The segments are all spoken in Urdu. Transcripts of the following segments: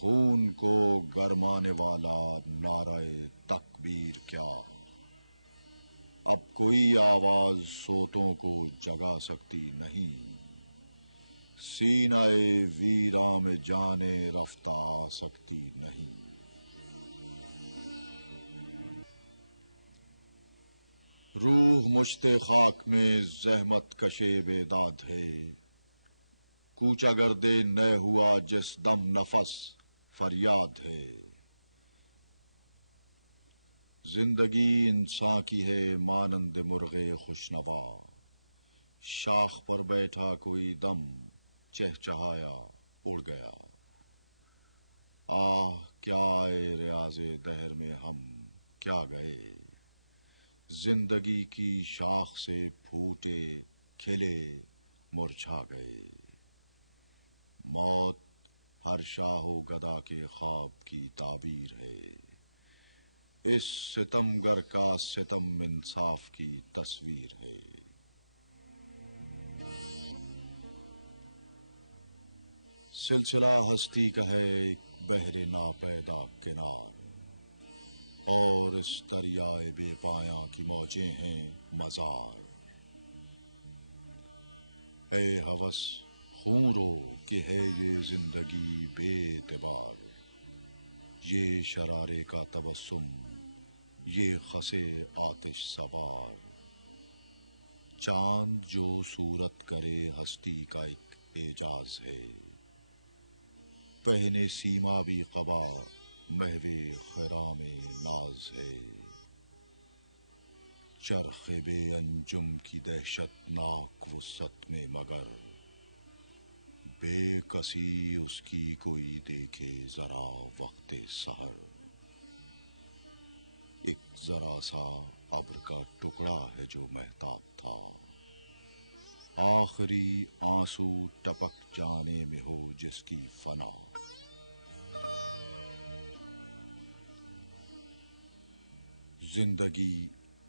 خون کو گرمانے والا نعرہ تکبیر کیا، اب کوئی آواز سوتوں کو جگا سکتی نہیں، سینہ ویراں میں جانے رفتہ آ سکتی نہیں۔ روح مشت خاک میں زحمت کشے بیداد ہے، کوچا گردے نہ ہوا جس دم نفس فریاد ہے۔ زندگی انسان کی ہے مانند مرغ خوشنوا، شاخ پر بیٹھا کوئی دم چہچہایا اڑ گیا۔ آہ کیا اے ریاض دہر میں ہم کیا گئے، زندگی کی شاخ سے پھوٹے کھلے مرجھا گئے۔ موت ہر شاہ و گدا کے خواب کی تعبیر ہے، اس ستمگر کا ستم انصاف کی تصویر ہے۔ سلسلہ ہستی کا ہے ایک بحر ناپیدا کنار، اور اس دریائے بے پایاں کی موجیں ہیں مزار۔ اے ہوس خون رو کہ ہے یہ زندگی بے اعتبار، یہ شرارے کا تبسم یہ خسے آتش سوار۔ چاند جو صورت کرے ہستی کا ایک اعجاز ہے، پہنے سیما بھی قبا محو خرام ناز ہے۔ چرخ بے انجم کی دہشت ناک وسعت میں مگر، بے کسی اس کی کوئی دیکھے ذرا وقت سحر۔ ایک ذرا سا ابر کا ٹکڑا ہے جو مہتاب تھا، آخری آنسو ٹپک جانے میں ہو جس کی فنا۔ زندگی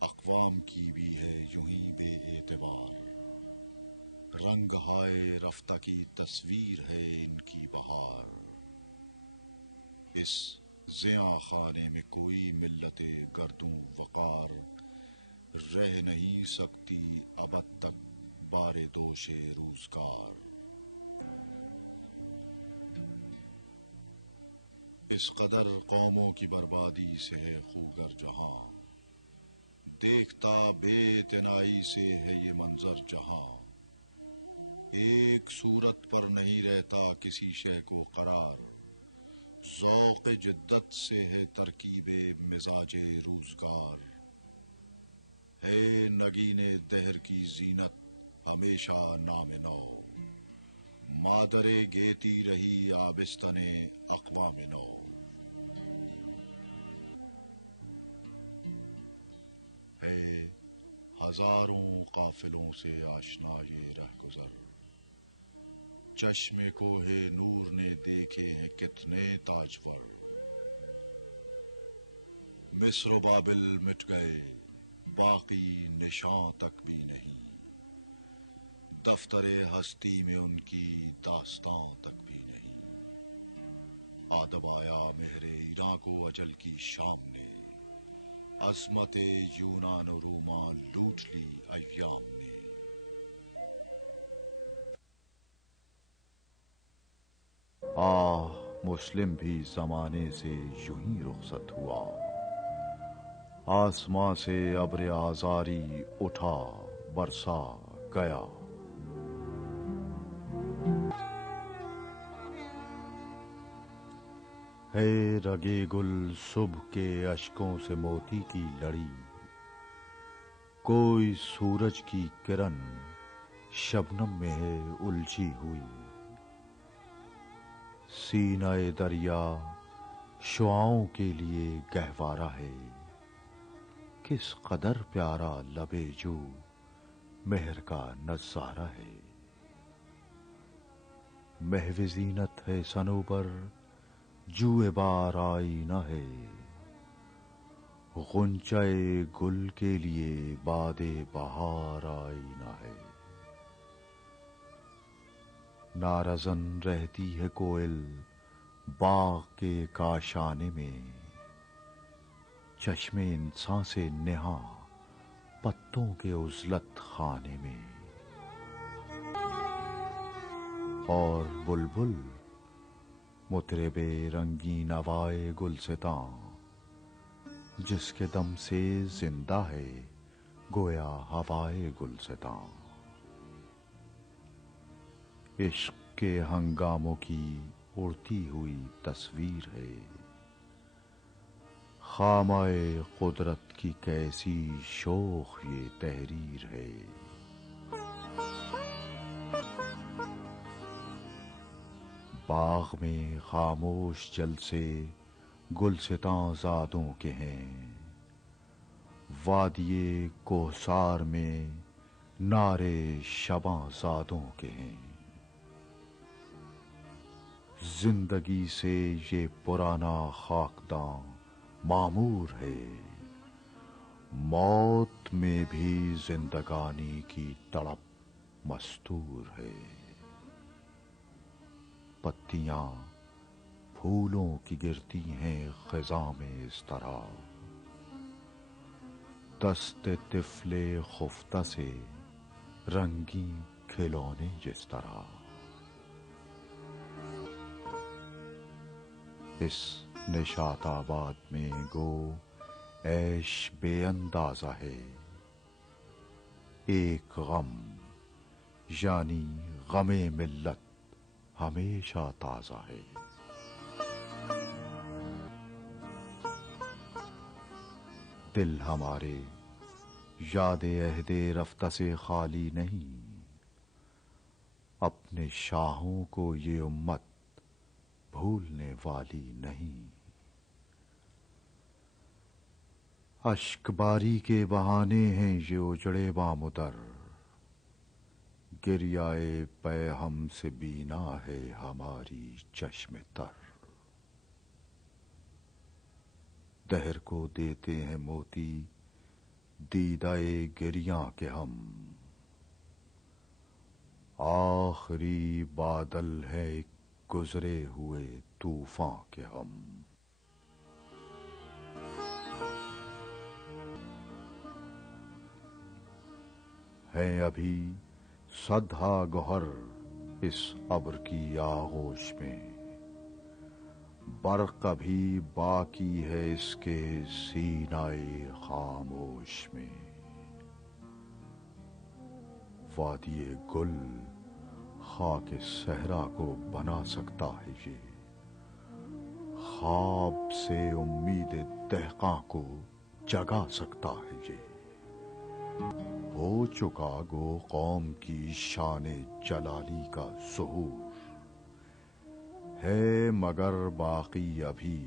اقوام کی بھی ہے یوں ہی بے اعتبار، رنگ ہائے رفتہ کی تصویر ہے ان کی بہار۔ اس زیاں خانے میں کوئی ملت گردوں وقار، رہ نہیں سکتی ابد تک بار دوش روزگار۔ اس قدر قوموں کی بربادی سے ہے خوگر جہاں، دیکھتا بے اعتنائی سے ہے یہ منظر جہاں۔ ایک صورت پر نہیں رہتا کسی شے کو قرار، ذوق جدت سے ہے ترکیب مزاج روزگار۔ ہے نگین دہر کی زینت ہمیشہ نام نو، مادر گیتی رہی آبستن اقوام نو۔ ہے ہزاروں قافلوں سے آشنا یہ رہ گزر، چشم کوہ نور نے دیکھے ہیں کتنے تاجور۔ مصر و بابل مٹ گئے باقی نشاں تک بھی نہیں، دفتر ہستی میں ان کی داستاں تک بھی نہیں۔ آدب آیا مہر ایراں کو اجل کی شام نے، عظمت یونان و روماں لوٹ لی ایام نے۔ آہ مسلم بھی زمانے سے یوں ہی رخصت ہوا، آسماں سے ابر آزاری اٹھا برسا گیا۔ ہے رگے گل صبح کے اشکوں سے موتی کی لڑی، کوئی سورج کی کرن شبنم میں ہے الجھی ہوئی۔ سینہ دریا شعاؤں کے لیے گہوارہ ہے، کس قدر پیارا لب جو مہر کا نظارہ ہے۔ محو زینت ہے صنوبر جوئے بار آئینہ ہے، غنچۂ گل کے لیے باد بہار آئینہ ہے۔ نارزن رہتی ہے کوئل باغ کے کاشانے میں چشم انسان سے نہا پتوں کے عزلت خانے میں، اور بلبل مطرب رنگین نوائے گلستاں، جس کے دم سے زندہ ہے گویا ہوائے گلستاں۔ عشق کے ہنگاموں کی اڑتی ہوئی تصویر ہے، خامہ قدرت کی کیسی شوخ یہ تحریر ہے۔ باغ میں خاموش جلسے گلستاں زادوں کے ہیں، وادی کوہسار میں نعرے شباں زادوں کے ہیں۔ زندگی سے یہ پرانا خاکداں معمور ہے، موت میں بھی زندگانی کی تڑپ مستور ہے۔ پتیاں پھولوں کی گرتی ہیں خزاں میں اس طرح، دست طفل خفتہ سے رنگین کھلونے جس طرح۔ اس نشاط آباد میں گو عیش بے اندازہ ہے، ایک غم یعنی غم ملت ہمیشہ تازہ ہے۔ دل ہمارے یاد عہد رفتہ سے خالی نہیں، اپنے شاہوں کو یہ امت بھولنے والی نہیں۔ اشک باری کے بہانے ہیں یہ اجڑے بامدر، گریائے پے ہم سے بینا ہے ہماری چشم تر۔ دہر کو دیتے ہیں موتی دیدائے گریاں کے ہم، آخری بادل ہے گزرے ہوئے طوفاں کے ہم۔ ہیں ابھی صدہا گوہر اس ابر کی آغوش میں، برق ابھی باقی ہے اس کے سینائے خاموش میں۔ وادی گل خاک صحرا کو بنا سکتا ہے یہ، خواب سے امید دہقاں کو جگا سکتا ہے یہ۔ ہو چکا گو قوم کی شان جلالی کا ظہور، ہے مگر باقی ابھی